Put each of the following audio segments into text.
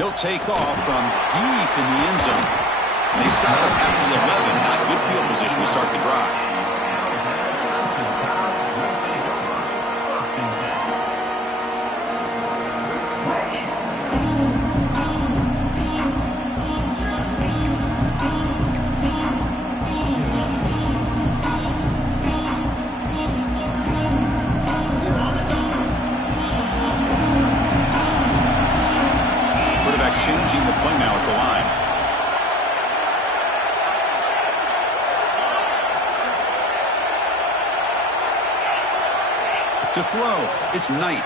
He'll take off from deep in the end zone. They stop him at the 11. Not good field position to start the drive. Changing the play now at the line. To throw, it's Knight.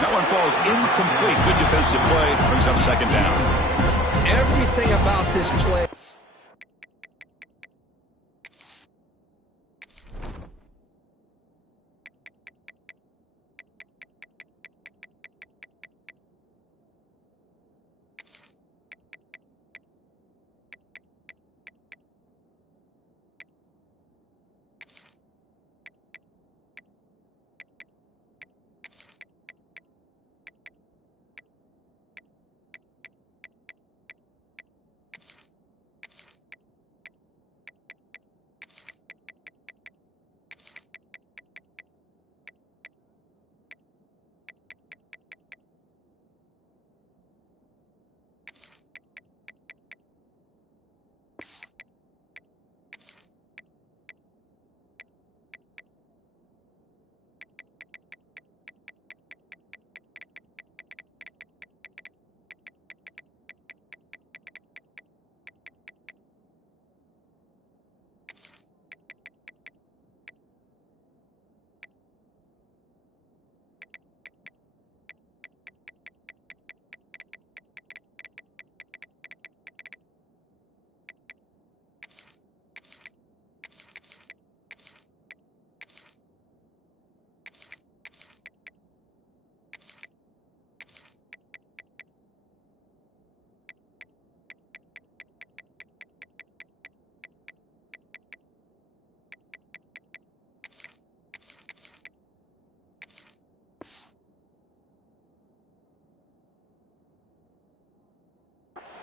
That one falls incomplete. Good defensive play. Brings up second down. Everything about this play.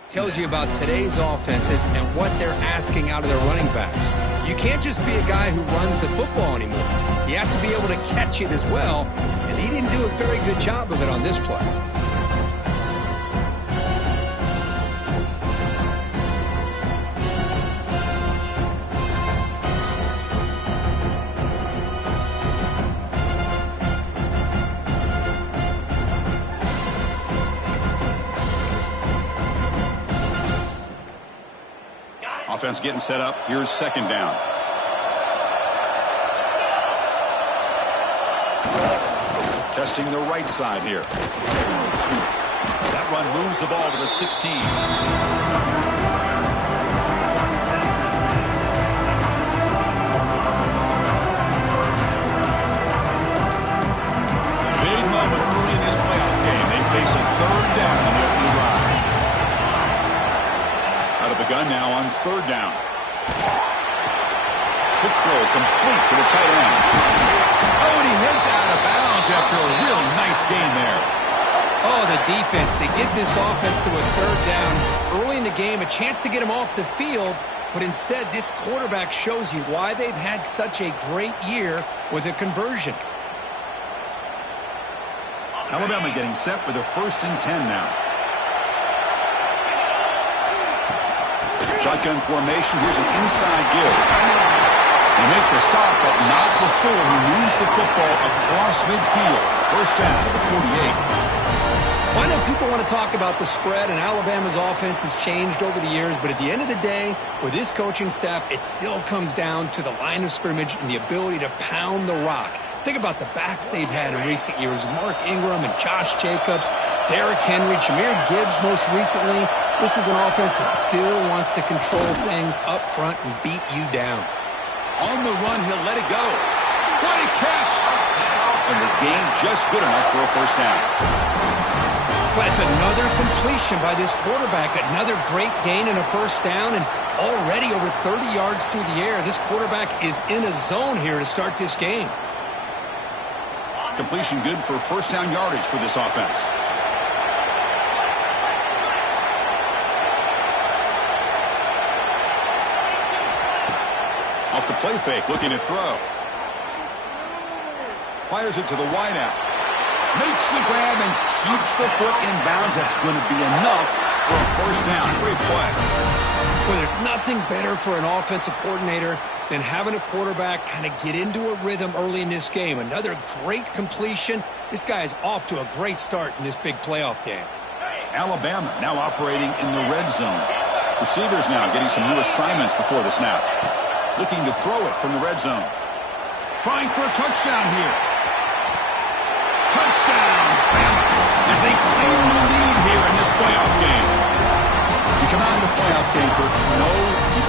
Tells you about today's offenses and what they're asking out of their running backs. You can't just be a guy who runs the football anymore. You have to be able to catch it as well, and he didn't do a very good job of it on this play. Offense getting set up. Here's second down. Testing the right side here. That run moves the ball to the 16. Big moment early in this playoff game. They face a third down in the opening drive. Out of the gun now on third down. Quick throw complete to the tight end. Oh, and he heads out of bounds after a real nice gain there. Oh, the defense. They get this offense to a third down early in the game, a chance to get him off the field, but instead this quarterback shows you why they've had such a great year with a conversion. Alabama getting set for the 1st and 10 now. Shotgun formation. Here's an inside give. They make the stop, but not before he moves the football across midfield. First down to the 48. Well, I know people want to talk about the spread, and Alabama's offense has changed over the years, but at the end of the day, with this coaching staff, it still comes down to the line of scrimmage and the ability to pound the rock. Think about the backs they've had in recent years. Mark Ingram and Josh Jacobs, Derrick Henry, Jahmyr Gibbs most recently. This is an offense that still wants to control things up front and beat you down. On the run, he'll let it go. What a catch! And the game just good enough for a first down. But it's another completion by this quarterback. Another great gain and a first down, and already over 30 yards through the air. This quarterback is in a zone here to start this game. Completion good for first down yardage for this offense. Play fake, looking to throw. Fires it to the wideout. Makes the grab and keeps the foot in bounds. That's going to be enough for a first down. Great play. Well, there's nothing better for an offensive coordinator than having a quarterback kind of get into a rhythm early in this game. Another great completion. This guy is off to a great start in this big playoff game. Alabama now operating in the red zone. Receivers now getting some new assignments before the snap. Looking to throw it from the red zone. Trying for a touchdown here. Touchdown, Bama, as they claim the lead here in this playoff game. You come out of the playoff game, Kirk, no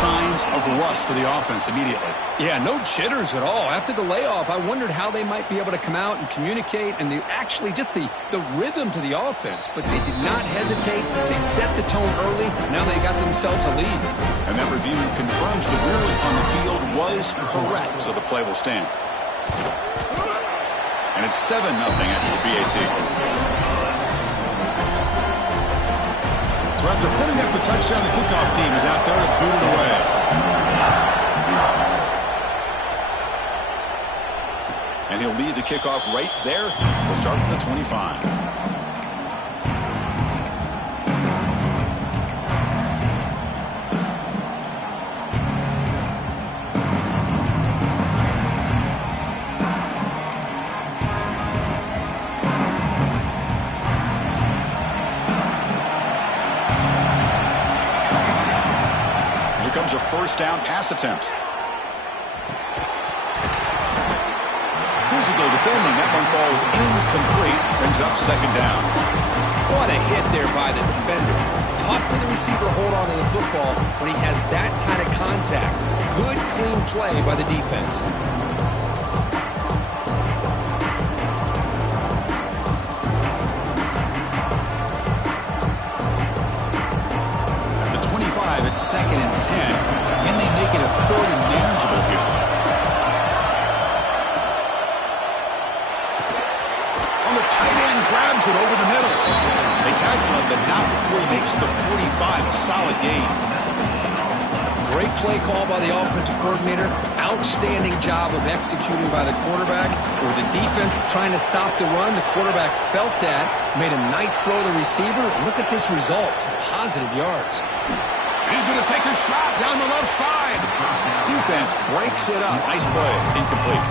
signs of rust for the offense immediately. Yeah, no jitters at all. After the layoff, I wondered how they might be able to come out and communicate and the rhythm to the offense. But they did not hesitate. They set the tone early. Now they got themselves a lead. And that review confirms the ruling on the field was correct, so the play will stand. And it's 7-0 after the BAT. So after putting up a touchdown, the kickoff team is out there to boot it away. And he'll lead the kickoff right there. We'll start from the 25. A first down pass attempt. Physical defending. That one falls incomplete. Brings up second down. What a hit there by the defender. Tough for the receiver to hold on to the football when he has that kind of contact. Good, clean play by the defense. Second and 10, and they make it a third and manageable here. On the tight end, grabs it over the middle. They tackle him, but not before he makes the 45. A solid gain. Great play call by the offensive coordinator. Outstanding job of executing by the quarterback. With the defense trying to stop the run, the quarterback felt that, made a nice throw to the receiver. Look at this result. Some positive yards. He's going to take a shot down the left side. Defense breaks it up. Nice play. Incomplete.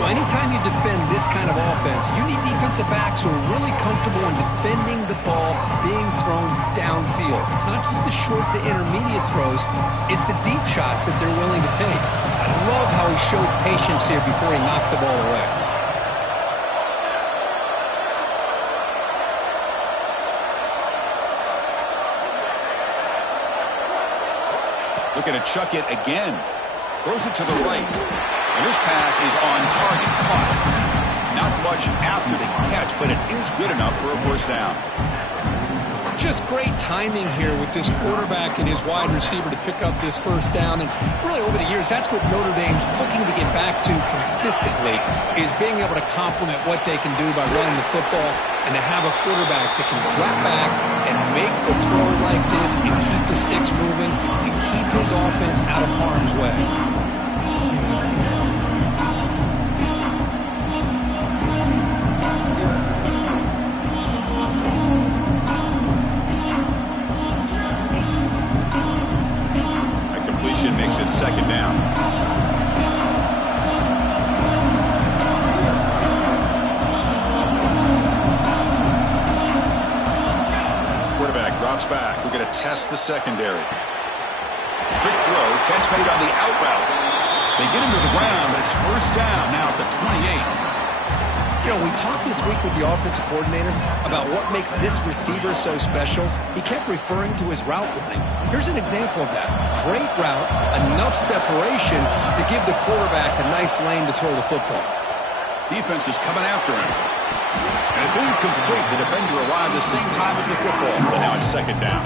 Well, anytime you defend this kind of offense, you need defensive backs who are really comfortable in defending the ball being thrown downfield. It's not just the short to intermediate throws. It's the deep shots that they're willing to take. I love how he showed patience here before he knocked the ball away. Looking to chuck it again. Throws it to the right. And this pass is on target. Caught. Not much after the catch, but it is good enough for a first down. Just great timing here with this quarterback and his wide receiver to pick up this first down. And really over the years, that's what Notre Dame's looking to get back to consistently, is being able to complement what they can do by running the football and to have a quarterback that can drop back and make the throw like this and keep the sticks moving and keep his offense out of harm's way. Makes it second down. Quarterback drops back. We're going to test the secondary. Quick throw. Catch made on the out route. They get him to the ground, but it's first down now at the 28. You know, we talked this week with the offensive coordinator about what makes this receiver so special. He kept referring to his route running. Here's an example of that. Great route, enough separation to give the quarterback a nice lane to throw the football. Defense is coming after him. And it's incomplete. The defender arrived the same time as the football, but now it's second down.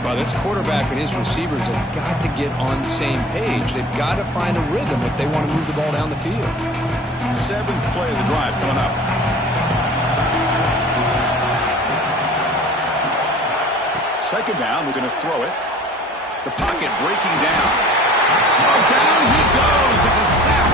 Well, this quarterback and his receivers have got to get on the same page. They've got to find a rhythm if they want to move the ball down the field. Seventh play of the drive coming up. Second down, we're going to throw it. The pocket breaking down. Oh, down he goes. It's a sack.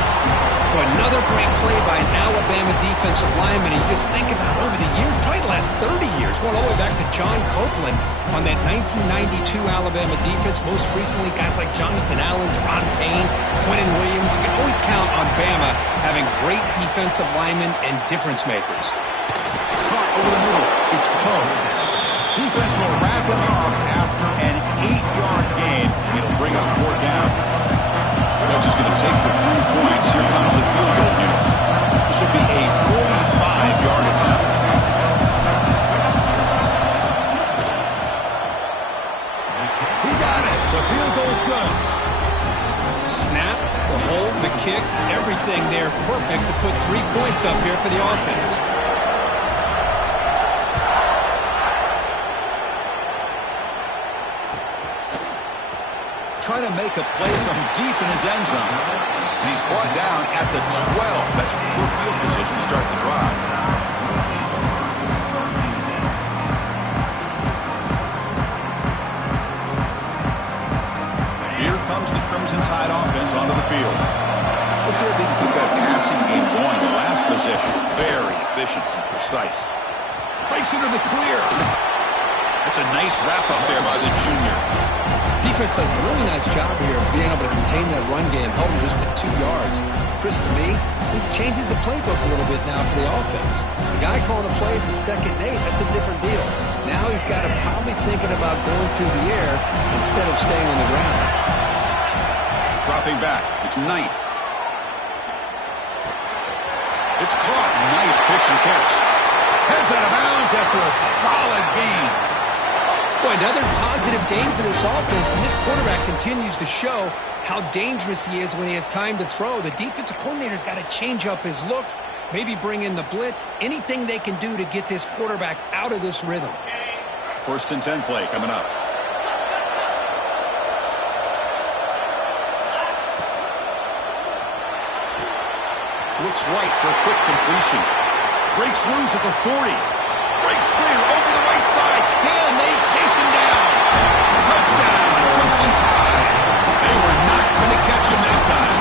Well, another great play by an Alabama defensive lineman. You just think about over the years, probably the last 30 years, going all the way back to John Copeland on that 1992 Alabama defense. Most recently, guys like Jonathan Allen, Deron Payne, Quentin Williams. You can always count on Bama having great defensive linemen and difference makers. Caught over the middle. It's Poe. Defense will wrap him up after an 8-yard gain. It'll bring up 4th down. Coach is going to take the 3 points. Here comes the field goal unit. This will be a 45-yard attempt. He got it. The field goal's good. Snap, the hold, the kick, everything there perfect to put 3 points up here for the offense. Trying to make a play from deep in his end zone. And he's brought down at the 12. That's poor field position to start the drive. Here comes the Crimson Tide offense onto the field. Let's see if they can keep that passing game going. The last possession, very efficient and precise. Breaks into the clear. That's a nice wrap up there by the junior. Defense does a really nice job here of being able to contain that run game, held him just at 2 yards. Chris, to me, this changes the playbook a little bit now for the offense. The guy calling the plays at 2nd and 8, that's a different deal. Now he's got to probably thinking about going through the air instead of staying on the ground. Dropping back, it's Knight. It's caught. Nice pitch and catch. Heads out of bounds after a solid gain. Boy, another positive game for this offense, and this quarterback continues to show how dangerous he is when he has time to throw. The defensive coordinator's got to change up his looks, maybe bring in the blitz, anything they can do to get this quarterback out of this rhythm. 1st and 10 play coming up. Looks right for a quick completion. Breaks loose at the 40. Breaks clear over the right side. Can they chase him down? Touchdown, Crimson Tide. They were not going to catch him that time.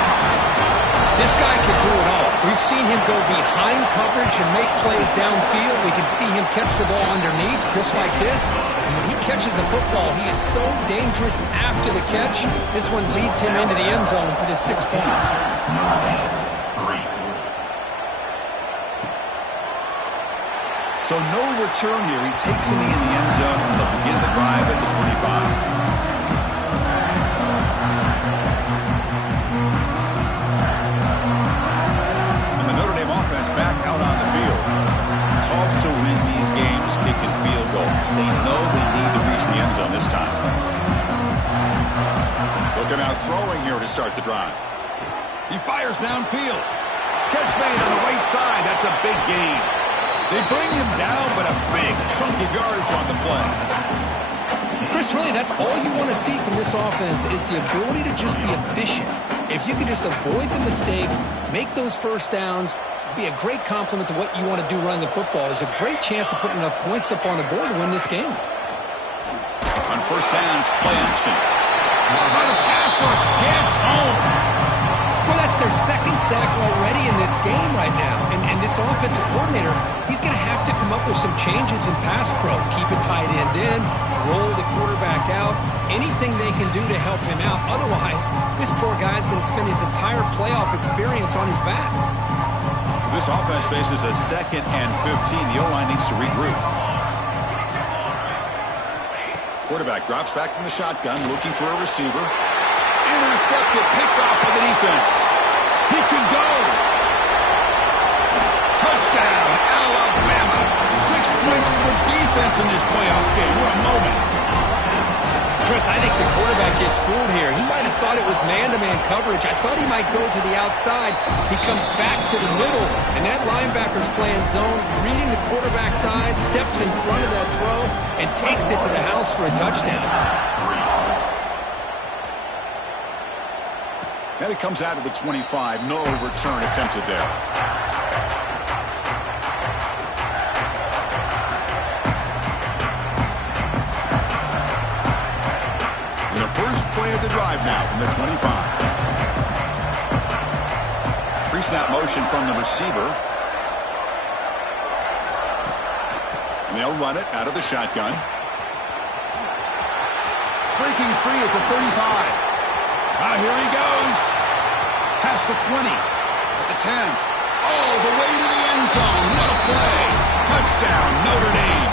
This guy can do it all. We've seen him go behind coverage and make plays downfield. We can see him catch the ball underneath, just like this. And when he catches a football, he is so dangerous after the catch. This one leads him into the end zone for the 6 points. So no return here. He takes it in the end zone, and they'll begin the drive at the 25. And the Notre Dame offense back out on the field. Tough to win these games kicking field goals. They know they need to reach the end zone this time. Looking out throwing here to start the drive. He fires downfield. Catch made on the right side. That's a big gain. They bring him down, but a big chunk of yardage on the play. Chris, really, that's all you want to see from this offense is the ability to just be efficient. If you can just avoid the mistake, make those first downs, be a great compliment to what you want to do running the football. There's a great chance of putting enough points up on the board to win this game. On 1st down, it's play action. By the pass rush, gets home. Well, that's their 2nd sack already in this game right now. And this offensive coordinator, he's going to have to come up with some changes in pass pro. Keep a tight end in, roll the quarterback out, anything they can do to help him out. Otherwise, this poor guy's going to spend his entire playoff experience on his back. This offense faces a 2nd and 15. The O-line needs to regroup. Quarterback drops back from the shotgun, looking for a receiver. Intercepted, picked off by the defense. He can go. Touchdown, Alabama. 6 points for the defense in this playoff game. What a moment. Chris, I think the quarterback gets fooled here. He might have thought it was man-to-man coverage. I thought he might go to the outside. He comes back to the middle, and that linebacker's playing zone, reading the quarterback's eyes, steps in front of that throw, and takes it to the house for a touchdown. And it comes out of the 25. No return attempted there. And the first play of the drive now from the 25. Pre-snap motion from the receiver. And they'll run it out of the shotgun. Breaking free at the 35. Here he goes. Past the 20. At the 10. All the way to the end zone. What a play. Touchdown, Notre Dame.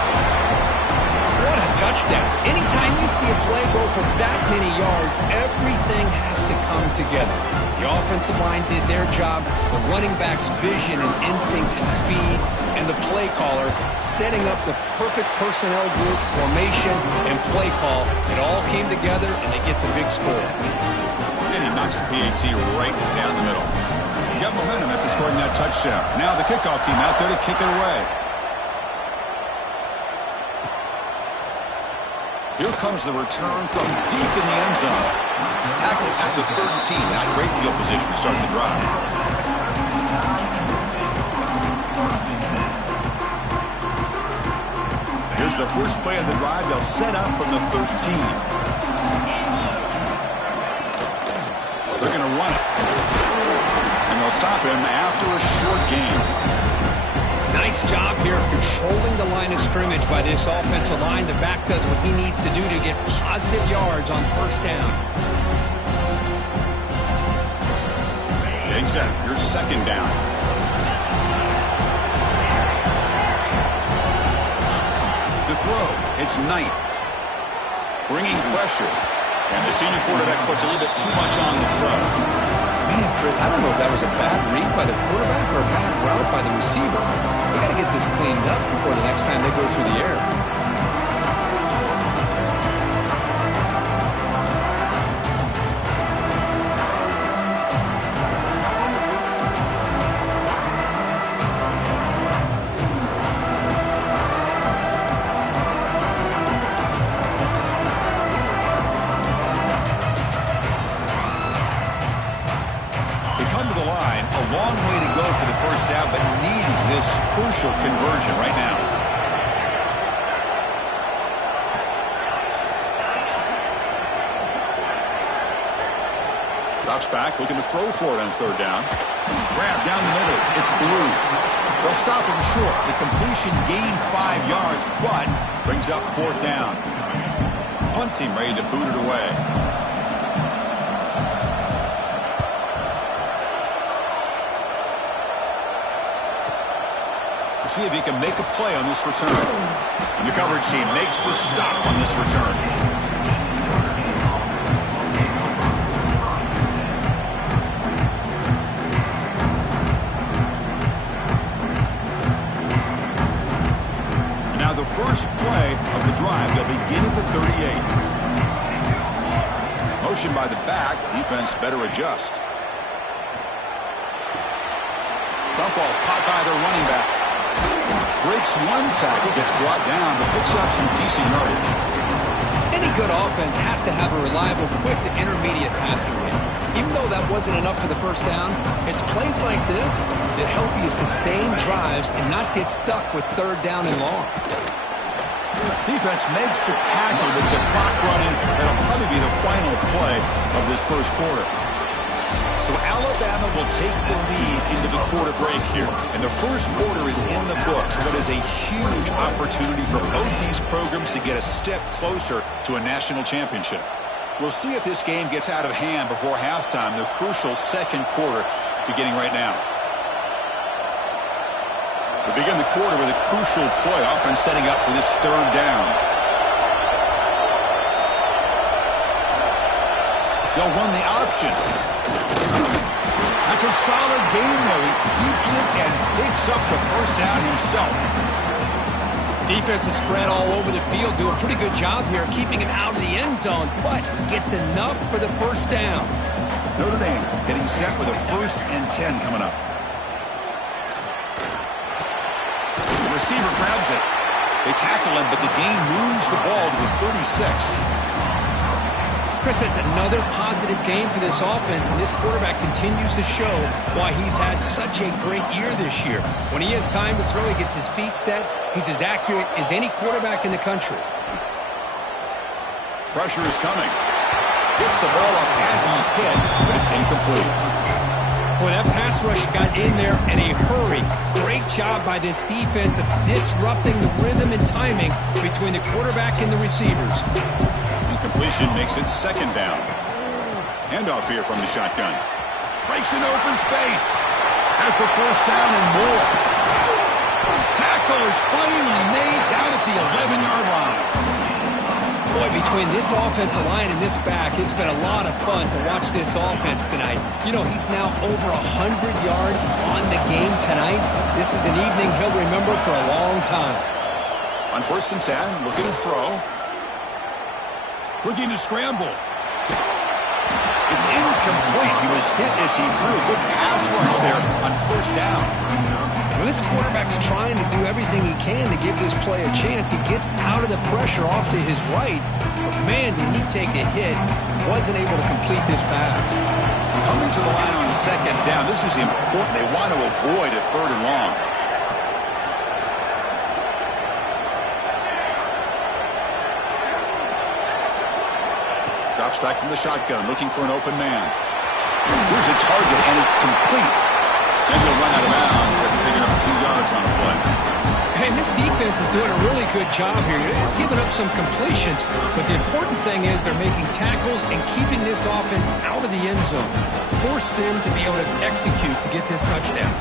What a touchdown. Anytime you see a play go for that many yards, everything has to come together. The offensive line did their job, the running back's vision and instincts and speed, and the play caller setting up the perfect personnel group, formation, and play call. It all came together, and they get the big score. And he knocks the PAT right down the middle. He got momentum after scoring that touchdown. Now the kickoff team out there to kick it away. Here comes the return from deep in the end zone. Tackle at the 13. Not great field position to start the drive. Here's the first play of the drive. They'll set up from the 13. They're going to run it. And they'll stop him after a short gain. Nice job here of controlling the line of scrimmage by this offensive line. The back does what he needs to do to get positive yards on first down. Getting set. Here's second down. To throw, it's Knight. Bringing pressure. And the senior quarterback puts a little bit too much on the throw. Man, Chris, I don't know if that was a bad read by the quarterback or a bad route by the receiver. They got to get this cleaned up before the next time they go through the air. Crucial conversion right now. Drops back, looking to throw for it on third down. Grab down the middle. It's Blue. They'll stop him short. The completion gained 5 yards, but brings up fourth down. Punt team ready to boot it away. See if he can make a play on this return. And the coverage team makes the stop on this return. And now the first play of the drive. They'll begin at the 38. Motion by the back. Defense better adjust. Dump off caught by their running back. Breaks one tackle, gets brought down, but picks up some decent yardage. Any good offense has to have a reliable, quick to intermediate passing game. Even though that wasn't enough for the first down, it's plays like this that help you sustain drives and not get stuck with third down and long. Defense makes the tackle with the clock running. That'll probably be the final play of this first quarter. So Alabama will take the lead into the quarter break here. And the first quarter is in the books. What is a huge opportunity for both these programs to get a step closer to a national championship. We'll see if this game gets out of hand before halftime, the crucial second quarter beginning right now. We begin the quarter with a crucial play, offense setting up for this third down. They'll run the option. That's a solid game there. He keeps it and picks up the first down himself. Defense is spread all over the field, do a pretty good job here keeping it out of the end zone, but he gets enough for the first down. Notre Dame getting set with a 1st and 10 coming up. The receiver grabs it. They tackle him, but the gain moves the ball to the 36. Chris, that's another positive game for this offense, and this quarterback continues to show why he's had such a great year this year. When he has time to throw, he gets his feet set. He's as accurate as any quarterback in the country. Pressure is coming. Gets the ball up as he's hit, but it's incomplete. Boy, that pass rush got in there in a hurry. Great job by this defense of disrupting the rhythm and timing between the quarterback and the receivers. Incompletion makes it second down. Handoff here from the shotgun. Breaks into open space. Has the first down and more. Tackle is finally made down at the 11-yard line. Boy, between this offensive line and this back, it's been a lot of fun to watch this offense tonight. You know, he's now over 100 yards on the game tonight. This is an evening he'll remember for a long time. On 1st and 10, looking to throw. Looking to scramble. It's incomplete. He was hit as he threw. Good pass rush there on 1st down. Well, this quarterback's trying to do everything he can to give this play a chance. He gets out of the pressure off to his right. But, man, did he take a hit and wasn't able to complete this pass. Coming to the line on 2nd down. This is important. They want to avoid a 3rd and long. Drops back from the shotgun, looking for an open man. Here's a target, and it's complete. And he'll run out of bounds after picking up a few yards on the play. Hey, this defense is doing a really good job here. They're giving up some completions, but the important thing is they're making tackles and keeping this offense out of the end zone. Force them to be able to execute to get this touchdown.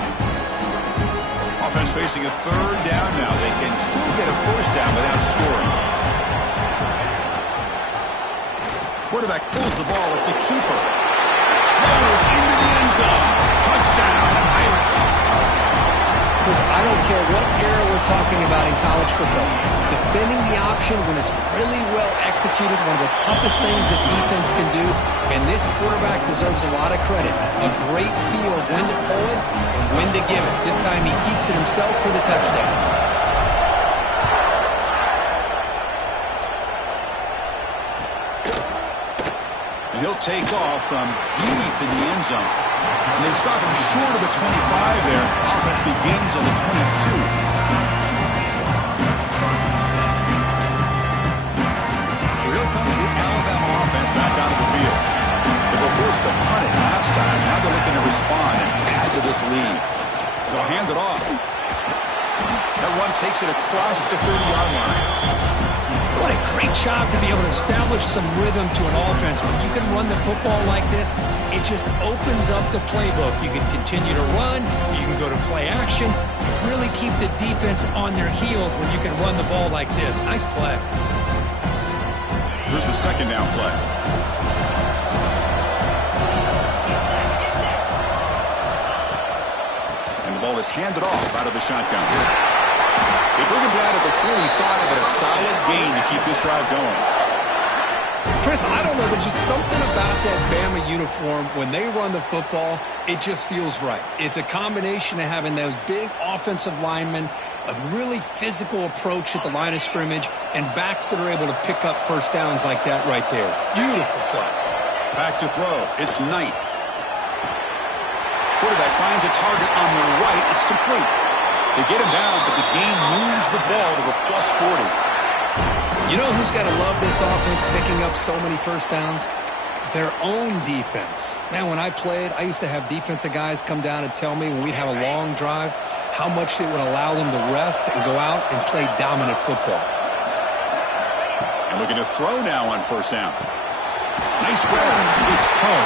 Offense facing a 3rd down now. They can still get a 1st down without scoring. Quarterback pulls the ball. It's a keeper. Rolls into the end zone. Touchdown, Irish. Chris, I don't care what era we're talking about in college football. Defending the option when it's really well executed, one of the toughest things that defense can do, and this quarterback deserves a lot of credit. A great feel of when to pull it and when to give it. This time he keeps it himself for the touchdown. And he'll take off from deep in the end zone. And they stop him short of the 25 there. Offense begins on the 22. So here comes the Alabama offense back out of the field. They were forced to punt it last time. Now they're looking to respond and add to this lead. They'll hand it off. That run takes it across the 30-yard line. What a great job to be able to establish some rhythm to an offense. When you can run the football like this, it just opens up the playbook. You can continue to run. You can go to play action. You really keep the defense on their heels when you can run the ball like this. Nice play. Here's the 2nd down play. And the ball is handed off out of the shotgun. They bring him down to the 45, but a solid gain to keep this drive going. Chris, I don't know, there's just something about that Bama uniform. When they run the football, it just feels right. It's a combination of having those big offensive linemen, a really physical approach at the line of scrimmage, and backs that are able to pick up 1st downs like that right there. Beautiful play. Back to throw. It's Knight. Quarterback finds a target on the right. It's complete. They get him down, but the game moves the ball to the plus 40. You know who's got to love this offense picking up so many 1st downs? Their own defense. Man, when I played, I used to have defensive guys come down and tell me when we'd have a long drive how much it would allow them to rest and go out and play dominant football. And looking to throw now on 1st down. Nice grab. It's Poe.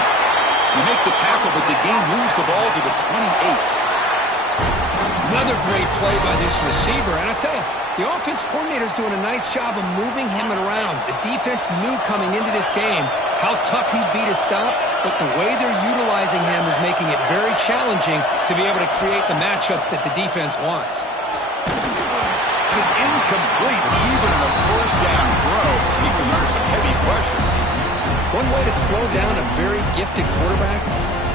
You make the tackle, but the game moves the ball to the 28. Another great play by this receiver. And I tell you, the offense coordinator's doing a nice job of moving him around. The defense knew coming into this game how tough he'd be to stop, but the way they're utilizing him is making it very challenging to be able to create the matchups that the defense wants. And it's incomplete, even in a 1st down throw. He was under some heavy pressure. One way to slow down a very gifted quarterback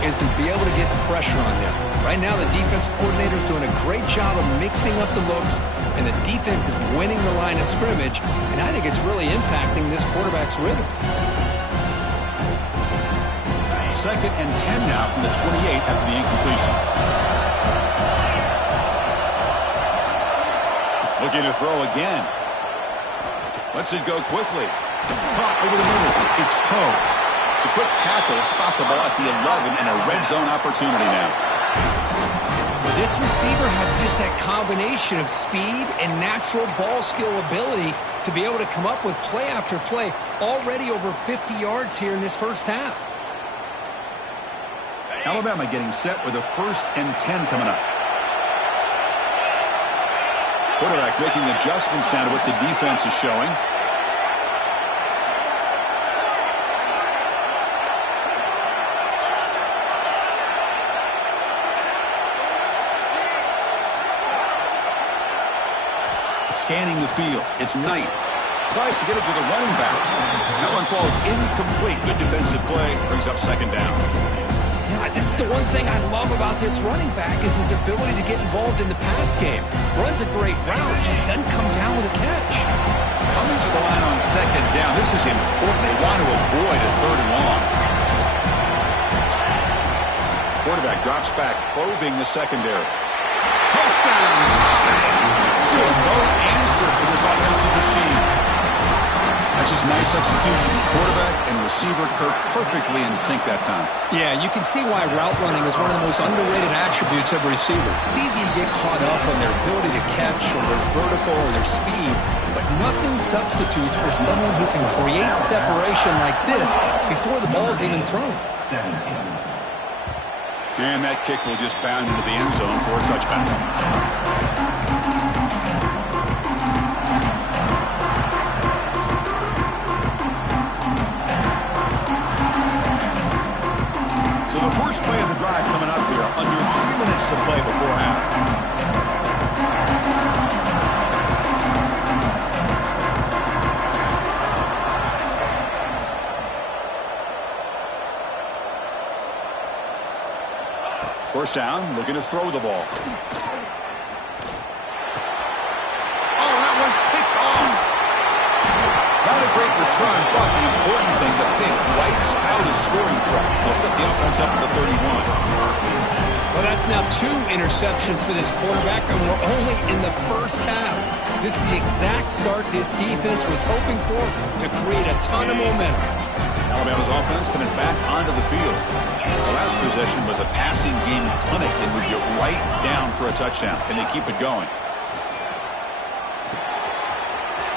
is to be able to get pressure on him. Right now, the defense coordinator is doing a great job of mixing up the looks, and the defense is winning the line of scrimmage, and I think it's really impacting this quarterback's rhythm. 2nd and 10 now from the 28 after the incompletion. Looking to throw again. Lets it go quickly. Caught over the middle. It's Poe. It's a quick tackle, spot the ball at the 11, and a red zone opportunity now. Well, this receiver has just that combination of speed and natural ball skill ability to be able to come up with play after play, already over 50 yards here in this first half. Alabama getting set with a 1st and 10 coming up. Quarterback making adjustments down to what the defense is showing. Scanning the field. It's Knight. Tries to get it to the running back. That one falls incomplete. Good defensive play. Brings up 2nd down. Yeah, this is the one thing I love about this running back is his ability to get involved in the pass game. Runs a great route, just doesn't come down with a catch. Coming to the line on 2nd down. This is important. They want to avoid a 3rd and long. Quarterback drops back, probing the secondary. Touchdown time. Still no answer for this offensive machine. That's just nice execution. Quarterback and receiver Kirk perfectly in sync that time. Yeah, you can see why route running is one of the most underrated attributes of a receiver. It's easy to get caught up on their ability to catch or their vertical or their speed, but nothing substitutes for someone who can create separation like this before the ball is even thrown. And that kick will just bound into the end zone for a touchback. So the first play of the drive coming up here, under 3 minutes to play before half. First down, looking to throw the ball. Oh, that one's picked off. Not a great return, but the important thing, the pick wipes out a scoring threat. They'll set the offense up at the 31. Well, that's now 2 interceptions for this quarterback, and we're only in the first half. This is the exact start this defense was hoping for to create a ton of momentum. Alabama's offense coming back onto the field. The last possession was a passing game clinic and moved it right down for a touchdown. Can they keep it going?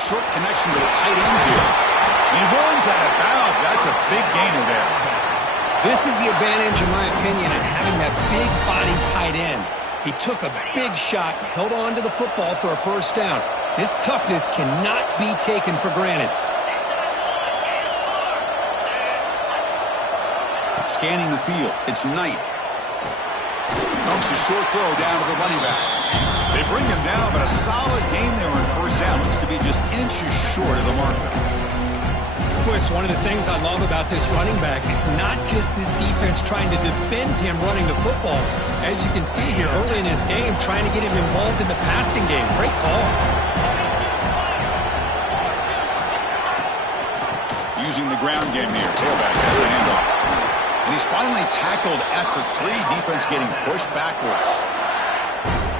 Short connection to the tight end here. And he runs out of bounds. That's a big gainer there. This is the advantage, in my opinion, of having that big body tight end. He took a big shot, held on to the football for a first down. This toughness cannot be taken for granted. Scanning the field. It's Knight. Dumps a short throw down to the running back. They bring him down, but a solid gain there on first down. Looks to be just inches short of the marker. It's one of the things I love about this running back. It's not just this defense trying to defend him running the football. As you can see here early in this game, trying to get him involved in the passing game. Great call. Using the ground game here. Tailback has the handoff. And he's finally tackled at the 3. Defense getting pushed backwards.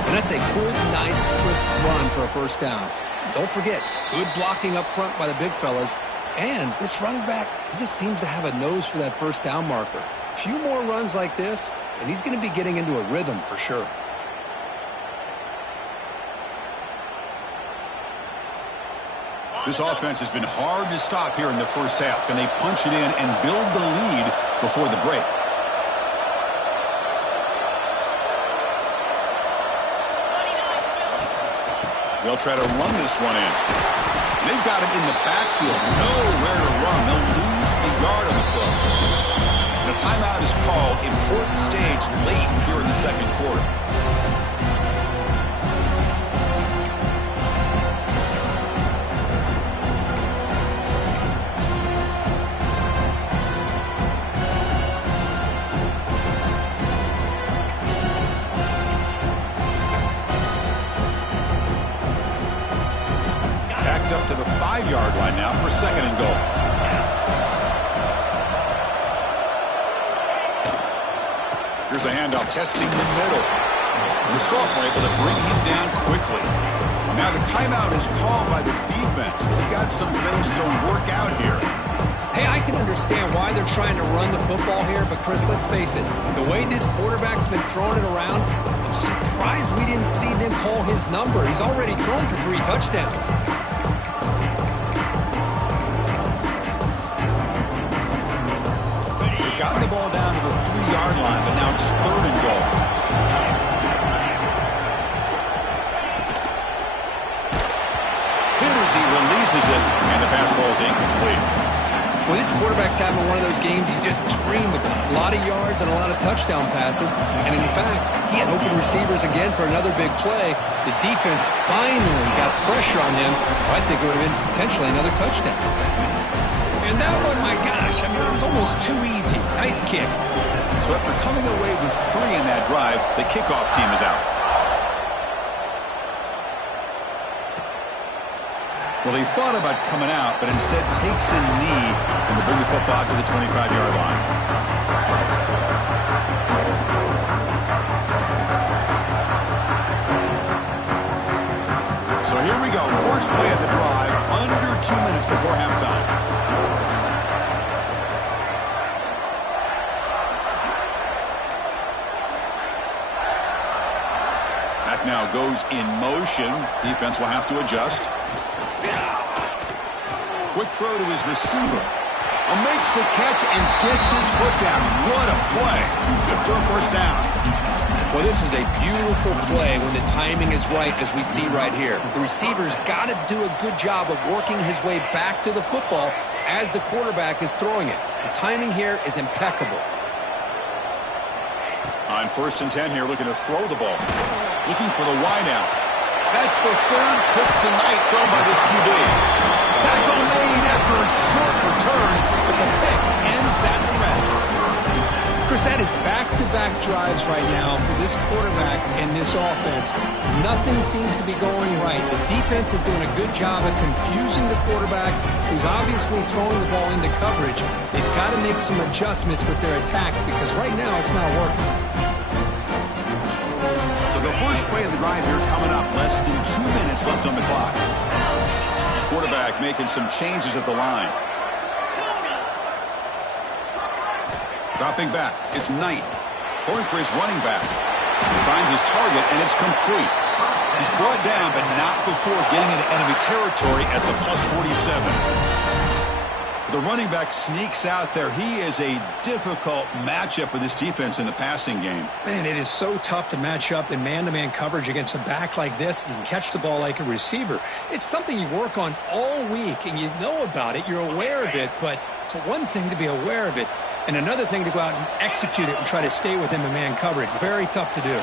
And that's a good, nice, crisp run for a first down. Don't forget, good blocking up front by the big fellas. And this running back, he just seems to have a nose for that first down marker. A few more runs like this, and he's going to be getting into a rhythm for sure. This offense has been hard to stop here in the first half. Can they punch it in and build the lead before the break? They'll try to run this one in. They've got him in the backfield. Nowhere to run. They'll lose a yard on the play. And a timeout is called. Important stage late here in the second quarter. Up to the 5-yard line now for 2nd and goal. Here's a handoff, testing the middle. And the sophomore able to bring him down quickly. Now the timeout is called by the defense. They've got some things to work out here. Hey, I can understand why they're trying to run the football here, but Chris, let's face it, the way this quarterback's been throwing it around, I'm surprised we didn't see them call his number. He's already thrown for 3 touchdowns. They've gotten the ball down to the 3-yard line, but now it's 3rd and goal. Hit as he releases it, and the pass ball is incomplete. Well, this quarterback's having one of those games you just dream about. A lot of yards and a lot of touchdown passes. And in fact, he had open receivers again for another big play. The defense finally got pressure on him. I think it would have been potentially another touchdown. And that one, my gosh, I mean, it's almost too easy. Nice kick. So after coming away with 3 in that drive, the kickoff team is out. Well, he thought about coming out, but instead takes a knee and will bring the football to the 25-yard line. So here we go. First play of the drive, under 2 minutes before halftime. That now goes in motion. Defense will have to adjust. Quick throw to his receiver. Makes the catch and gets his foot down. What a play. Good for a first down. Well, this is a beautiful play when the timing is right, as we see right here. The receiver's got to do a good job of working his way back to the football as the quarterback is throwing it. The timing here is impeccable. On 1st and 10 here, looking to throw the ball. Looking for the wideout. That's the 3rd pick tonight thrown by this QB. Tackle made after a short return, but the pick ends that threat. Chris, that is back-to-back drives right now for this quarterback and this offense. Nothing seems to be going right. The defense is doing a good job of confusing the quarterback, who's obviously throwing the ball into coverage. They've got to make some adjustments with their attack because right now it's not working. So the first play of the drive here coming up. Less than 2 minutes left on the clock. Quarterback making some changes at the line. Dropping back. It's Knight. Going for his running back. He finds his target, and it's complete. He's brought down, but not before getting into enemy territory at the +47. The running back sneaks out there. He is a difficult matchup for this defense in the passing game. Man, it is so tough to match up in man-to-man coverage against a back like this. You can catch the ball like a receiver. It's something you work on all week, and you know about it. You're aware of it, but it's one thing to be aware of it, and another thing to go out and execute it and try to stay with him in man coverage. Very tough to do.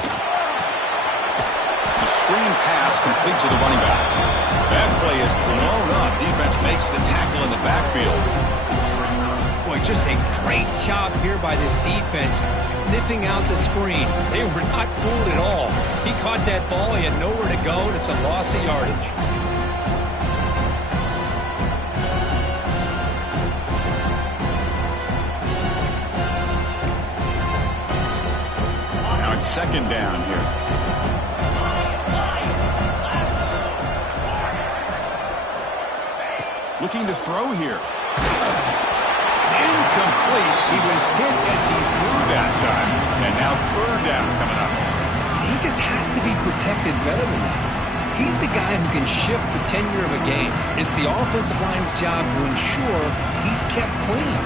It's a screen pass complete to the running back. That play is blown up. Defense makes the tackle in the backfield. Boy, just a great job here by this defense, sniffing out the screen. They were not fooled at all. He caught that ball. He had nowhere to go, and it's a loss of yardage. Now it's 2nd down here. Looking to throw here. It's incomplete. He was hit as he threw that time. And now 3rd down coming up. He just has to be protected better than that. He's the guy who can shift the tenure of a game. It's the offensive line's job to ensure he's kept clean.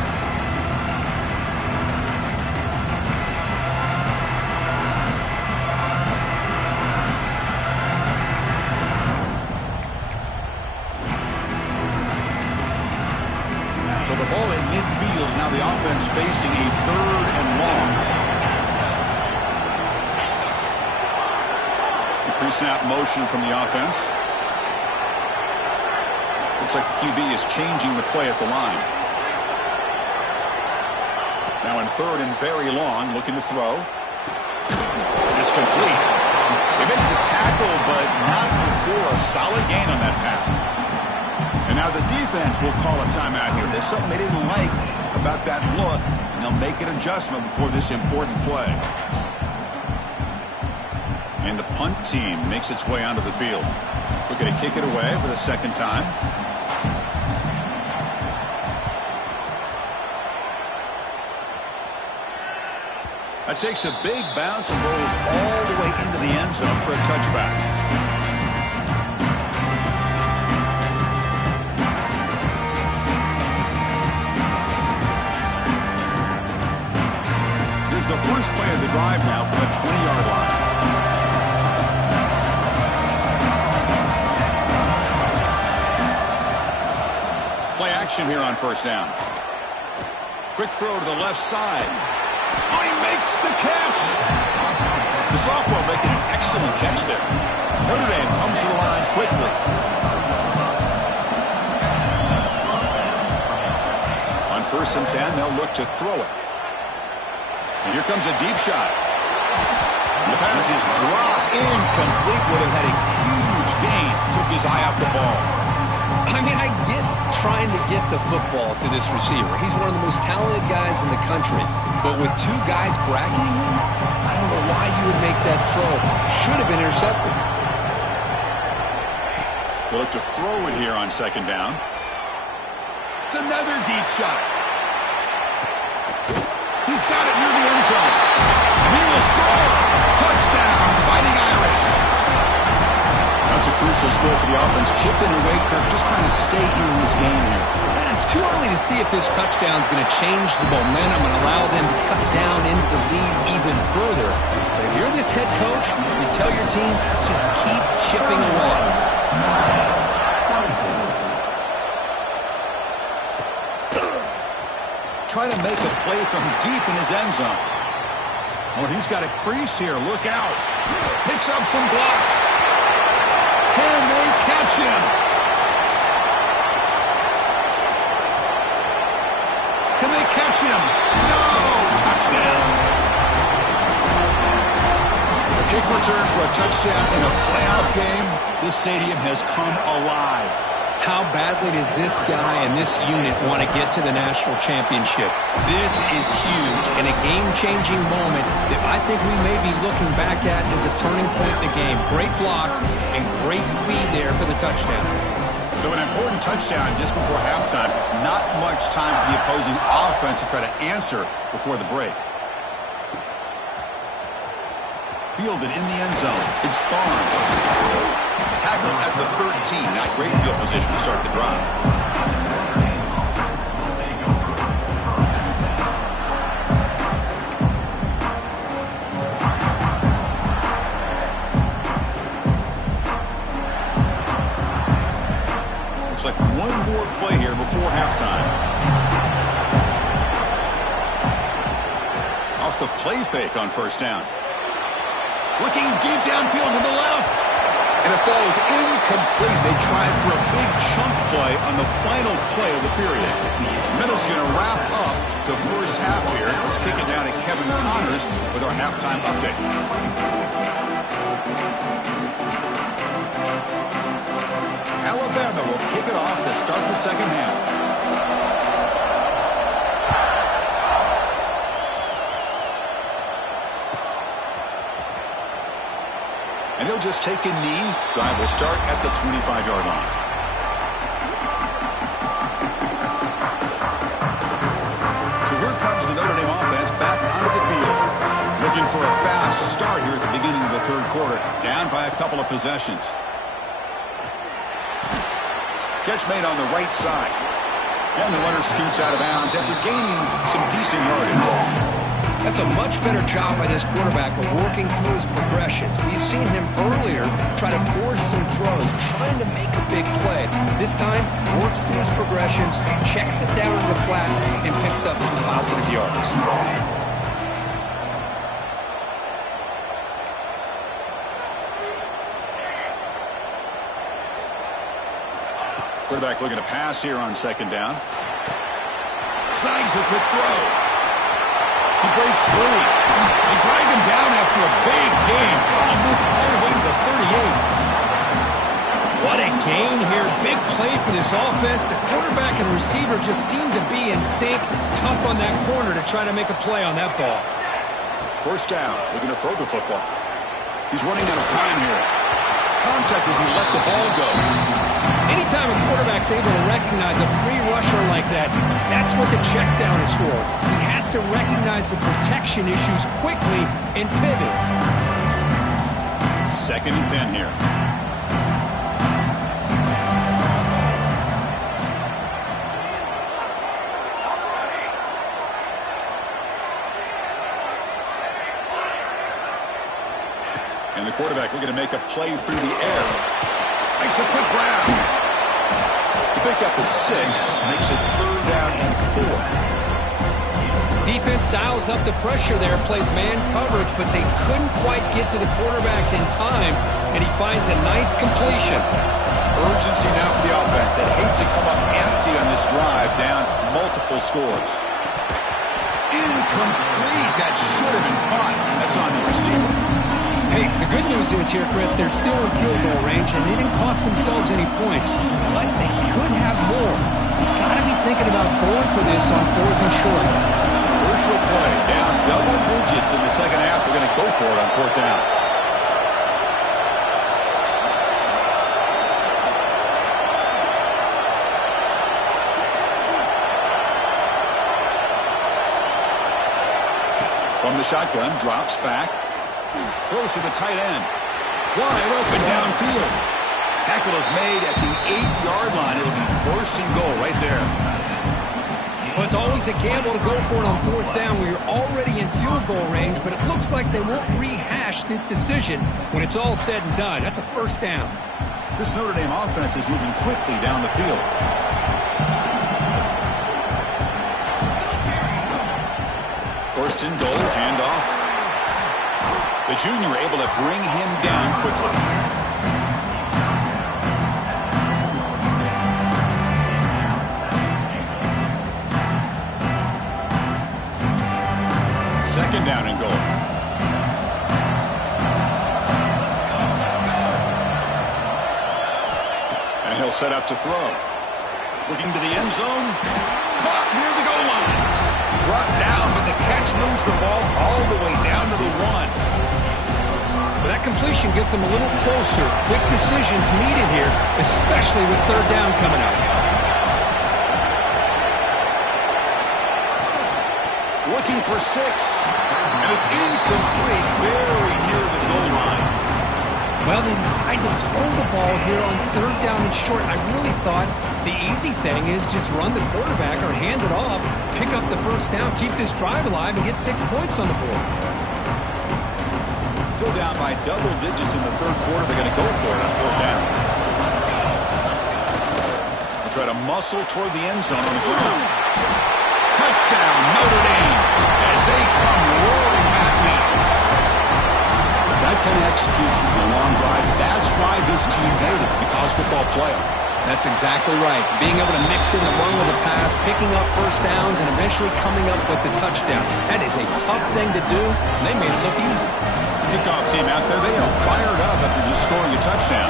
So the ball in midfield. Now the offense facing a 3rd and long. Pre-snap motion from the offense. Looks like the QB is changing the play at the line. Now in 3rd and very long, looking to throw. It's complete. They make the tackle, but not before a solid gain on that pass. And now the defense will call a timeout here. There's something they didn't like about that look, and they'll make an adjustment before this important play. And the punt team makes its way onto the field. Looking to kick it away for the 2nd time. That takes a big bounce and rolls all the way into the end zone for a touchback. Here's the first play of the drive now from the 20-yard line. Play action here on first down. Quick throw to the left side. Oh, he makes the catch. The sophomore making an excellent catch there. Notre Dame comes to the line quickly. On 1st and 10, they'll look to throw it. And here comes a deep shot. And the pass is dropped incomplete. Would have had a huge gain. Took his eye off the ball. I mean, I get trying to get the football to this receiver. He's one of the most talented guys in the country. But with two guys bracketing him, I don't know why you would make that throw. Should have been intercepted. They'll look to throw it here on 2nd down. It's another deep shot. He's got it near the end zone. And he will score. Touchdown, Fighting Irish. That's a crucial score for the offense. Chipping away, Kirk, just trying to stay in this game here. It's too early to see if this touchdown is going to change the momentum and allow them to cut down into the lead even further. But if you're this head coach, you tell your team, let's just keep chipping away. Try to make a play from deep in his end zone. Oh, he's got a crease here. Look out. Picks up some blocks. Can they catch him? Can they catch him? No! Touchdown! A kick return for a touchdown in a playoff game. This stadium has come alive. How badly does this guy and this unit want to get to the national championship? This is huge and a game-changing moment that I think we may be looking back at as a turning point in the game. Great blocks and great speed there for the touchdown. So an important touchdown just before halftime. Not much time for the opposing offense to try to answer before the break. Fielded in the end zone. It's Barnes. Tackle at the 13. Not great field position to start the drive. Looks like one more play here before halftime. Off the play fake on 1st down. Looking deep downfield to the left. And it falls incomplete. They tried for a big chunk play on the final play of the period. Minute's going to wrap up the first half here. Let's kick it down to Kevin Connors with our halftime update. Alabama will kick it off to start the second half. And he'll just take a knee. Drive will start at the 25-yard line. So here comes the Notre Dame offense back onto the field. Looking for a fast start here at the beginning of the 3rd quarter. Down by a couple of possessions. Catch made on the right side. And the runner scoots out of bounds after gaining some decent yardage. That's a much better job by this quarterback of working through his progressions. We've seen him earlier try to force some throws, trying to make a big play. This time, works through his progressions, checks it down in the flat, and picks up some positive yards. Quarterback looking to pass here on 2nd down. Snags a quick throw. He breaks free. They drag him down after a big game. He moved all the way to the 38. What a gain here. Big play for this offense. The quarterback and receiver just seem to be in sync. Tough on that corner to try to make a play on that ball. 1st down. Looking to throw the football. He's running out of time here. Contact as he let the ball go. Anytime a quarterback's able to recognize a free rusher like that, that's what the check down is for. He has to recognize the protection issues quickly and pivot. 2nd and 10 here. And the quarterback looking to make a play through the air. Makes a quick grab. To pick up a 6, makes it 3rd down and 4. Defense dials up the pressure there, plays man coverage, but they couldn't quite get to the quarterback in time, and he finds a nice completion. Urgency now for the offense that hates to come up empty on this drive, down multiple scores. Incomplete. That should have been caught. That's on the receiver. Hey, the good news is here, Chris, they're still in field goal range, and they didn't cost themselves any points, but they could have more. You've got to be thinking about going for this on 4th and short. Crucial play, down double digits in the second half. They're going to go for it on 4th down. From the shotgun, drops back. Throws to the tight end. Wide open downfield. Tackle is made at the 8-yard line. It'll be 1st and goal right there. Well, it's always a gamble to go for it on 4th down where you're already in field goal range, but it looks like they won't rehash this decision when it's all said and done. That's a 1st down. This Notre Dame offense is moving quickly down the field. First and goal, handoff. The junior able to bring him down quickly. Second down and goal. And he'll set up to throw. Looking to the end zone. Caught near the goal line. Brought down, but the catch moves the ball all the way down to the 1. Well, that completion gets them a little closer. Quick decisions needed here, especially with 3rd down coming up. Looking for 6. And it's incomplete, very near the goal line. Well, they decide to throw the ball here on 3rd down and short. I really thought the easy thing is just run the quarterback or hand it off, pick up the 1st down, keep this drive alive, and get 6 points on the board. Still down by double digits in the 3rd quarter. They're going to go for it on 4th down. They'll try to muscle toward the end zone on the ground. Touchdown, Notre Dame, as they come roaring back now. That kind of execution in a long drive, that's why this team made it to the college football playoff. That's exactly right. Being able to mix in the run with the pass, picking up 1st downs, and eventually coming up with the touchdown. That is a tough thing to do, and they made it look easy. Kickoff team out there, they are fired up after just scoring a touchdown.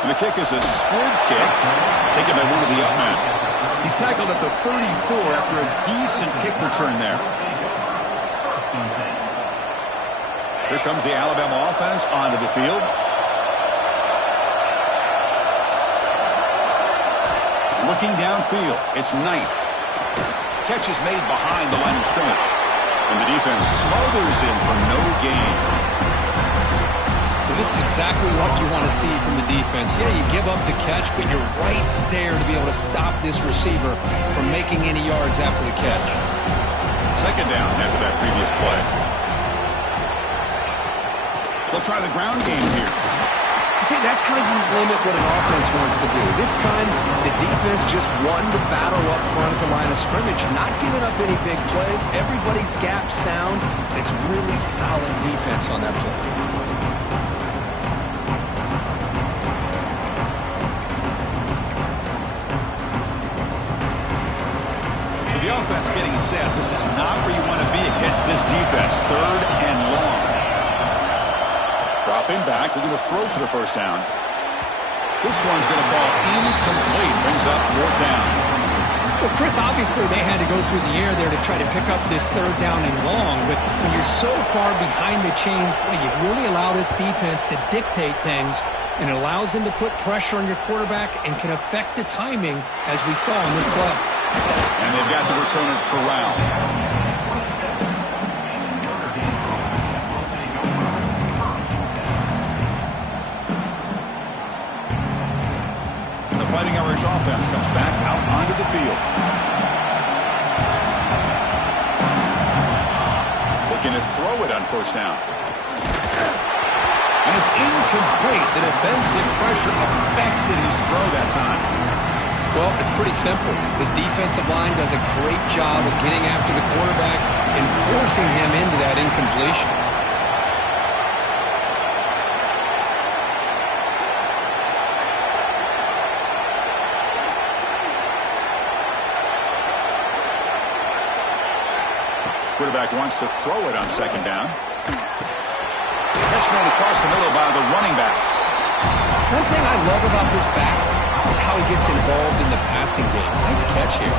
And the kick is a squib kick, taken by one of the up men. He's tackled at the 34 after a decent kick return there. Here comes the Alabama offense onto the field. Looking downfield, it's Knight. Catch is made behind the line of scrimmage. And the defense smothers him for no gain. Well, this is exactly what you want to see from the defense. Yeah, you give up the catch, but you're right there to be able to stop this receiver from making any yards after the catch. Second down after that previous play. They'll try the ground game here. See, that's how you limit what an offense wants to do. This time, the defense just won the battle up front at the line of scrimmage, not giving up any big plays. Everybody's gap sound. It's really solid defense on that play. So the offense getting set. This is not where you want to be against this defense. 3rd and long. Dropping back, looking to throw for the 1st down. This one's going to fall incomplete. Brings up 4th down. Well, Chris, obviously they had to go through the air there to try to pick up this third down and long, but when you're so far behind the chains, boy, you really allow this defense to dictate things, and it allows them to put pressure on your quarterback and can affect the timing, as we saw in this play. And they've got the returner corralled. Fighting Irish offense comes back out onto the field. Looking to throw it on first down. And it's incomplete. The defensive pressure affected his throw that time. Well, it's pretty simple. The defensive line does a great job of getting after the quarterback and forcing him into that incompletion. Quarterback wants to throw it on second down. Catch made across the middle by the running back. One thing I love about this back is how he gets involved in the passing game. Nice catch here.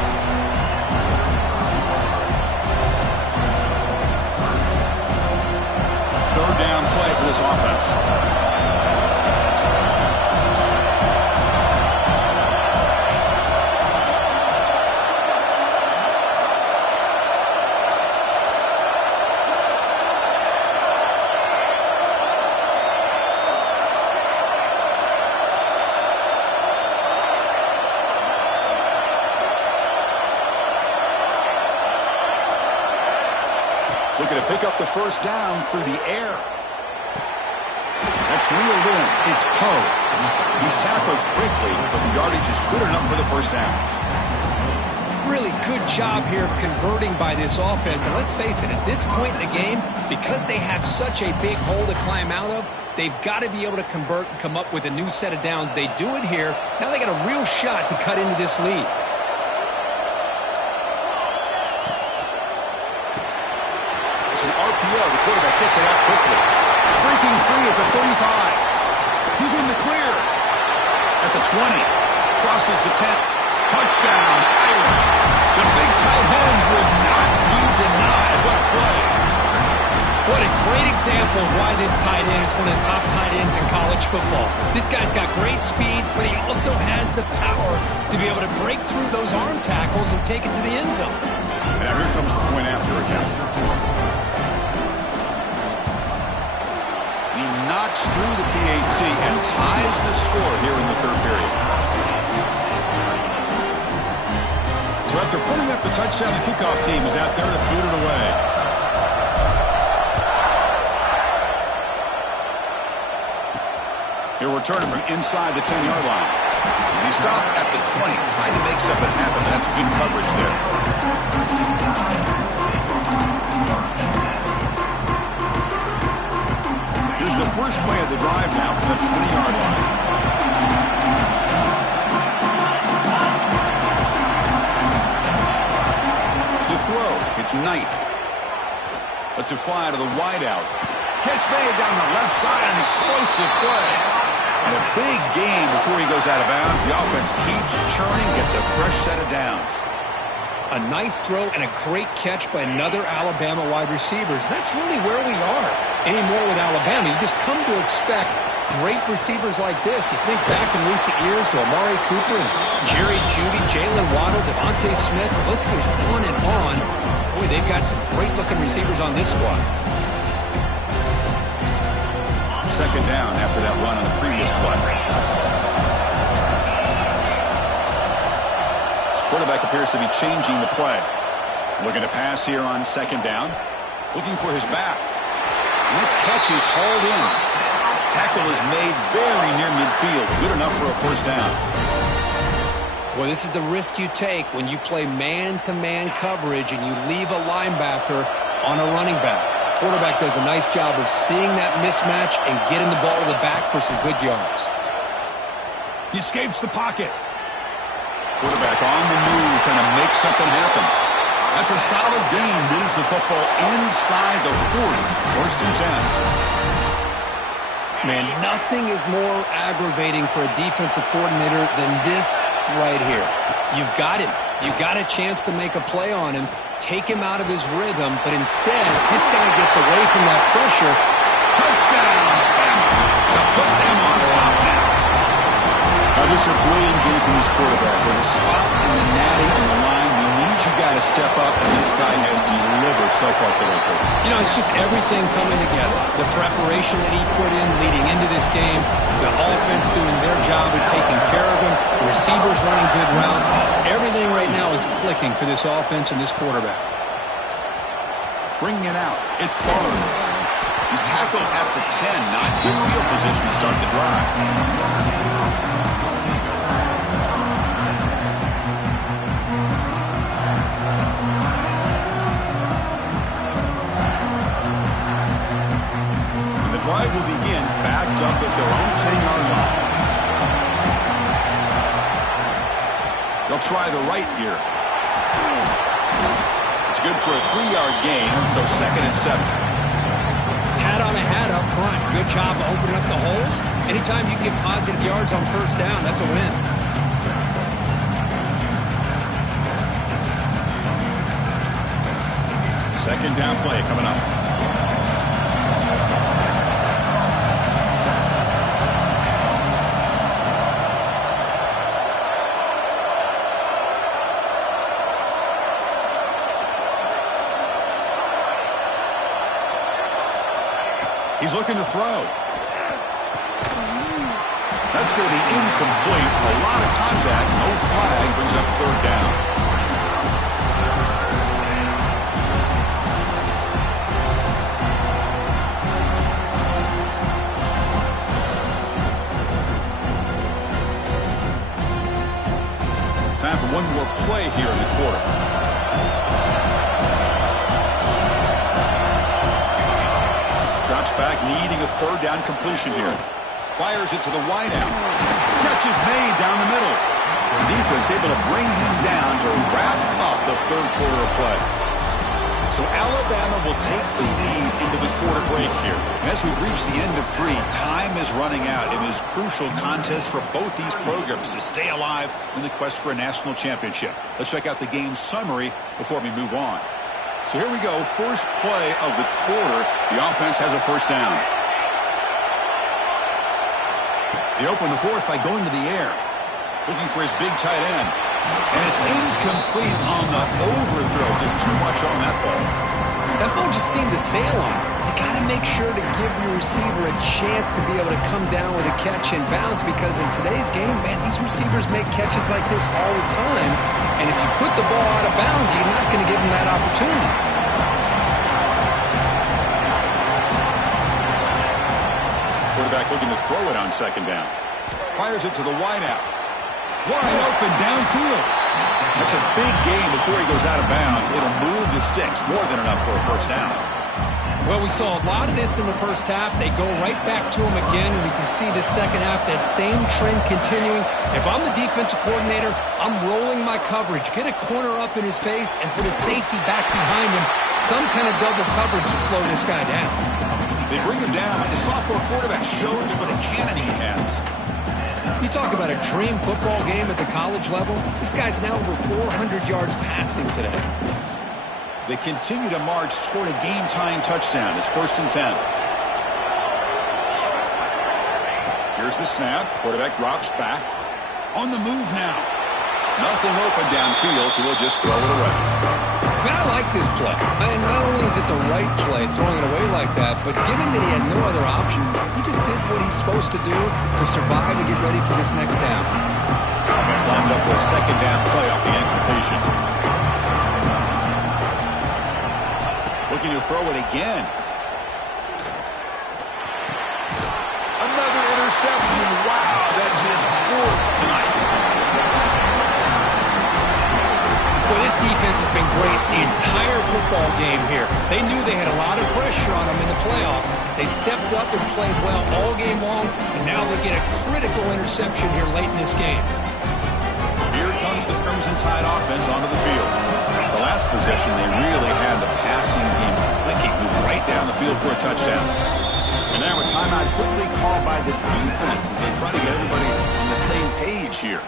Third down play for this offense. Looking to pick up the first down through the air. That's reeled in. It's Poe. He's tackled quickly, but the yardage is good enough for the first down. Really good job here of converting by this offense. And let's face it, at this point in the game, because they have such a big hole to climb out of, they've got to be able to convert and come up with a new set of downs. They do it here. Now they got a real shot to cut into this lead. It's an RPO. The quarterback gets it out quickly. Breaking free at the 35. He's in the clear. At the 20. Crosses the 10. Touchdown, Irish. The big tight end would not be denied. What a play. What a great example of why this tight end is one of the top tight ends in college football. This guy's got great speed, but he also has the power to be able to break through those arm tackles and take it to the end zone. And now here comes the point after attempt. He knocks through the PAT and ties the score here in the third period. So after putting up the touchdown, the kickoff team is out there to boot it away. He'll return it from inside the 10-yard line. And he stopped at the 20, trying to make something happen, but that's good coverage there. Here's the first play of the drive now from the 20-yard line. To throw, it's Knight. Lets it fly to the wideout. Catch made down the left side, an explosive play. And a big gain before he goes out of bounds. The offense keeps churning, gets a fresh set of downs. A nice throw and a great catch by another Alabama wide receivers. That's really where we are anymore with Alabama. You just come to expect great receivers like this. You think back in recent years to Amari Cooper and Jerry Jeudy, Jalen Waddle, Devontae Smith. The list goes on and on. Boy, they've got some great-looking receivers on this squad. Second down after that run on the previous play. Quarterback appears to be changing the play. Looking to pass here on second down. Looking for his back. And that catch is hauled in. Tackle is made very near midfield. Good enough for a first down. Well, this is the risk you take when you play man-to-man coverage and you leave a linebacker on a running back. Quarterback does a nice job of seeing that mismatch and getting the ball to the back for some good yards. He escapes the pocket. Quarterback on the move, trying to make something happen. That's a solid gain. Moves the football inside the 40. First and 10. Man, nothing is more aggravating for a defensive coordinator than this right here. You've got him. You got a chance to make a play on him, take him out of his rhythm, but instead, this guy gets away from that pressure. Touchdown, Bama, to put them on top now. Just a brilliant game from this quarterback. With a spot in the natty on the line, he means you got to step up, and this guy has delivered so far today, Coach. You know, it's just everything coming together. The preparation that he put in leading into this game, the offense doing their job of taking care of him, the receivers running good routes. Everything right now is clicking for this offense and this quarterback. Bringing it out, it's Barnes. He's tackled at the 10. Not good field position to start the drive. Drive will begin backed up at their own 10-yard line. They'll try the right here. It's good for a 3-yard gain, so 2nd and 7. Hat on a hat up front. Good job of opening up the holes. Anytime you get positive yards on first down, that's a win. Second down play coming up. He's looking to throw. That's going to be incomplete. A lot of contact. No flag. Brings up 3rd down. Time for one more play here in the quarter. Drops back, needing a 3rd down completion here. Fires it to the wideout. Catch is made down the middle. The defense able to bring him down to wrap up the 3rd quarter of play. So Alabama will take the lead into the quarter break here. And as we reach the end of 3, time is running out in this crucial contest for both these programs to stay alive in the quest for a national championship. Let's check out the game summary before we move on. So here we go, first play of the quarter. The offense has a 1st down. They open the 4th by going to the air, looking for his big tight end. And it's incomplete on the overthrow. Just too much on that ball. That ball just seemed to sail on him. You got to make sure to give your receiver a chance to be able to come down with a catch and bounce, because in today's game, man, these receivers make catches like this all the time. And if you put the ball out of bounds, you're not going to give them that opportunity. Quarterback looking to throw it on 2nd down. Fires it to the wideout. Wide open downfield. That's a big gain before he goes out of bounds. It'll move the sticks. More than enough for a 1st down. Well, we saw a lot of this in the first half. They go right back to him again, and we can see the second half, that same trend continuing. If I'm the defensive coordinator, I'm rolling my coverage. Get a corner up in his face and put a safety back behind him. Some kind of double coverage to slow this guy down. They bring him down, and the sophomore quarterback shows what a cannon he has. You talk about a dream football game at the college level. This guy's now over 400 yards passing today. They continue to march toward a game-tying touchdown. It's 1st and 10. Here's the snap. Quarterback drops back. On the move now. Nothing open downfield, so we'll just throw it away. Man, I like this play. And not only is it the right play, throwing it away like that, but given that he had no other option, he just did what he's supposed to do to survive and get ready for this next down. Offense lines up with a 2nd down play off the incompletion. Looking to throw it again. Another interception. Wow, that's his 4th tonight. Well, this defense has been great the entire football game here. They knew they had a lot of pressure on them in the playoff. They stepped up and played well all game long, and now they get a critical interception here late in this game. Here comes the Crimson Tide offense onto the field. The last possession, they really had the passing game clicking, moved right down the field for a touchdown. And now a timeout quickly called by the defense as they try to get everybody on the same page here.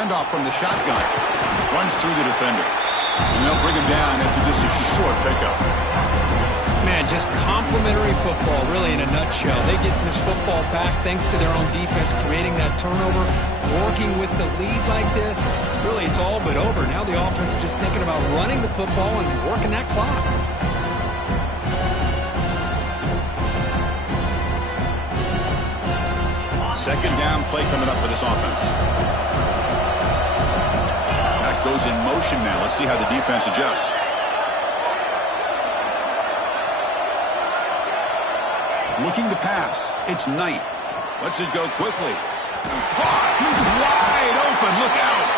Handoff from the shotgun. Runs through the defender. And they'll bring him down after just a short pickup. Man, just complimentary football, really, in a nutshell. They get this football back thanks to their own defense, creating that turnover, working with the lead like this. Really, it's all but over. Now the offense is just thinking about running the football and working that clock. Second down play coming up for this offense. That goes in motion now. Let's see how the defense adjusts. Looking to pass. It's Knight. Lets it go quickly. Caught. He's wide open. Look out.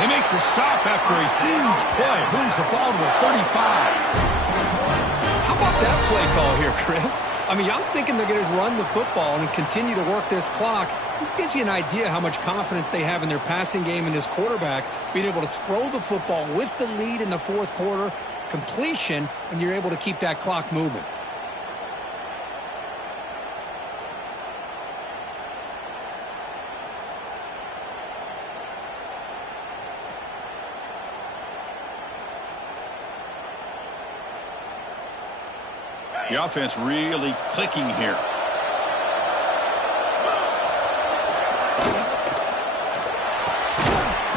They make the stop after a huge play. Moves the ball to the 35. How about that play call here, Chris? I mean, I'm thinking they're going to run the football and continue to work this clock. This gives you an idea how much confidence they have in their passing game and this quarterback being able to throw the football with the lead in the fourth quarter, completion, and you're able to keep that clock moving. The offense really clicking here.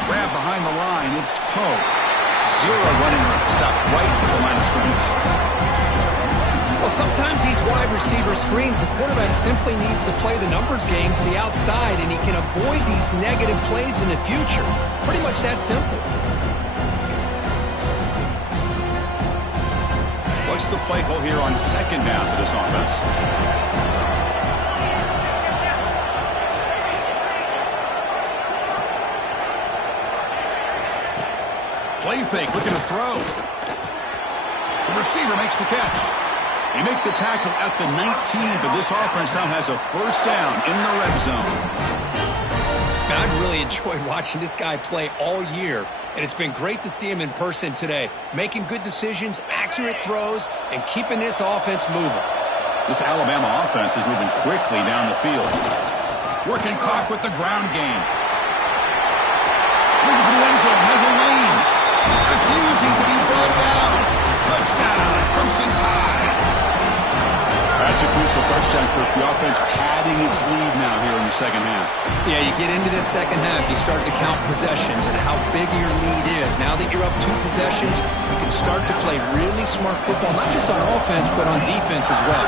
Grab behind the line. It's Poe. Zero running room. Stop right at the line of scrimmage. Well, sometimes these wide receiver screens, the quarterback simply needs to play the numbers game to the outside, and he can avoid these negative plays in the future. Pretty much that simple. What's the play call here on second down for this offense? Play fake, looking to throw. The receiver makes the catch. They make the tackle at the 19, but this offense now has a first down in the red zone. Man, I've really enjoyed watching this guy play all year, and it's been great to see him in person today, making good decisions, accurate throws, and keeping this offense moving. This Alabama offense is moving quickly down the field. Working clock with the ground game. Looking for the end zone, has a lane. Refusing to be brought down. Touchdown, Crimson Tide. That's a crucial touchdown for the offense, padding its lead now here in the second half. Yeah, you get into this second half, you start to count possessions and how big your lead is. Now that you're up 2 possessions, you can start to play really smart football, not just on offense, but on defense as well.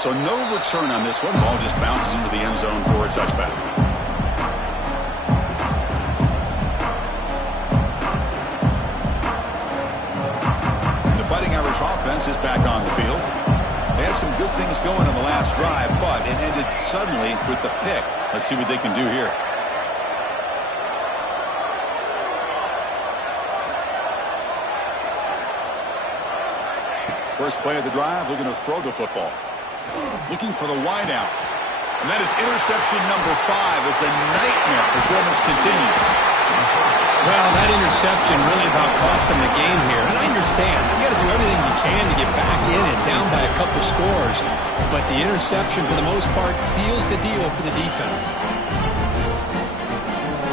So no return on this one. Ball just bounces into the end zone for a touchback. Offense is back on the field. They had some good things going on the last drive, but it ended suddenly with the pick. Let's see what they can do here. First play of the drive, they're going to throw the football. Looking for the wideout. And that is interception number 5 as the nightmare performance continues. Well, that interception really about cost them the game here. And I understand. You got to do everything you can to get back in and down by a couple scores. But the interception, for the most part, seals the deal for the defense.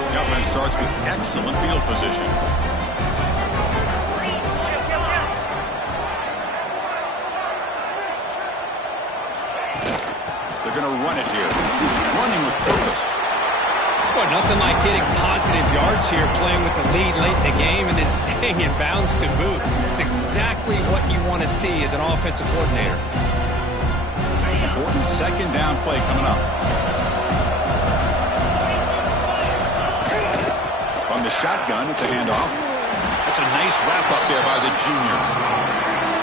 The offense starts with excellent field position. They're going to run it here. Running with purpose. Boy, nothing like getting positive yards here, playing with the lead late in the game and then staying in bounds to boot. It's exactly what you want to see as an offensive coordinator. Important second down play coming up. On the shotgun, it's a handoff. That's a nice wrap up there by the junior.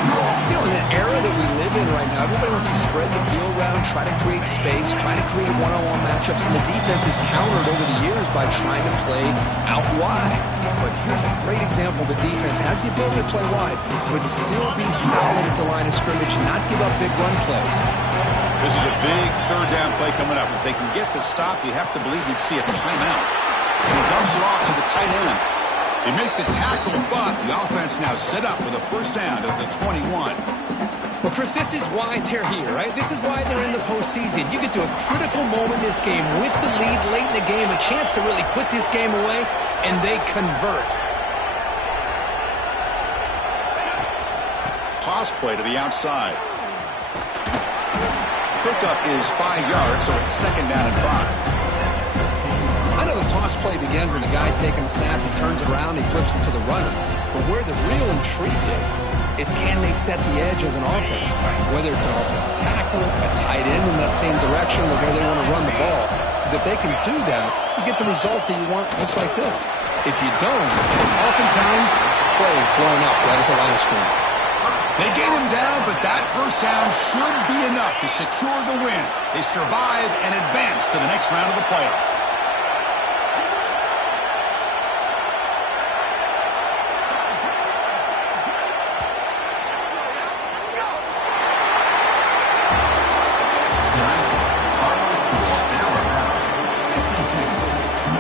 You know, in the era that we live in right now, everybody wants to spread the field around, try to create space, try to create one-on-one matchups, and the defense is countered over the years by trying to play out wide. But here's a great example. The defense has the ability to play wide, but still be solid at the line of scrimmage and not give up big run plays. This is a big third down play coming up. If they can get the stop, you have to believe you'd see a timeout. And he dumps it off to the tight end. They make the tackle, but the offense now set up for the first down at the 21. Well, Chris, this is why they're here, right? This is why they're in the postseason. You get to a critical moment in this game with the lead late in the game, a chance to really put this game away, and they convert. Toss play to the outside. Pickup is 5 yards, so it's 2nd down and 5. I know the toss play begins when the guy taking the snap, he turns it around, he flips it to the runner. But where the real intrigue is can they set the edge as an offense? Whether it's an offensive tackle, a tight end in that same direction, the way they want to run the ball. Because if they can do that, you get the result that you want just like this. If you don't, oftentimes, play is blown up right at the line of scrimmage. They gain him down, but that first down should be enough to secure the win. They survive and advance to the next round of the playoffs.